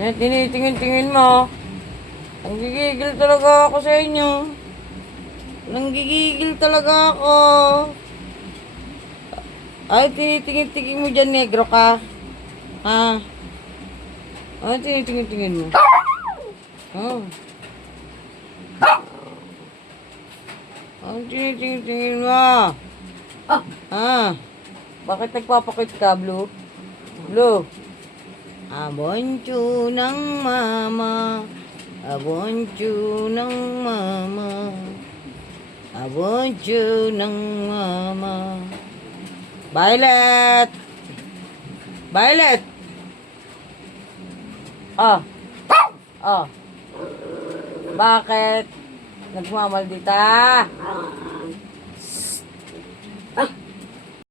Yan, tinitingin-tingin mo. Ang gigigil talaga ako sa inyo. Nanggigigil talaga ako. Ay, tinitingin-tingin mo dyan, negro ka. Ha? Ay, tinitingin-tingin mo. Oh. Ang tinitingin-tingin mo. Ha? Bakit nagpapakit ka, Blue? Blue? Aboncho ng mama. Aboncho ng mama. Aboncho ng mama. Violet! Violet! Ah. Ah. Bakit? Nagmamaldita.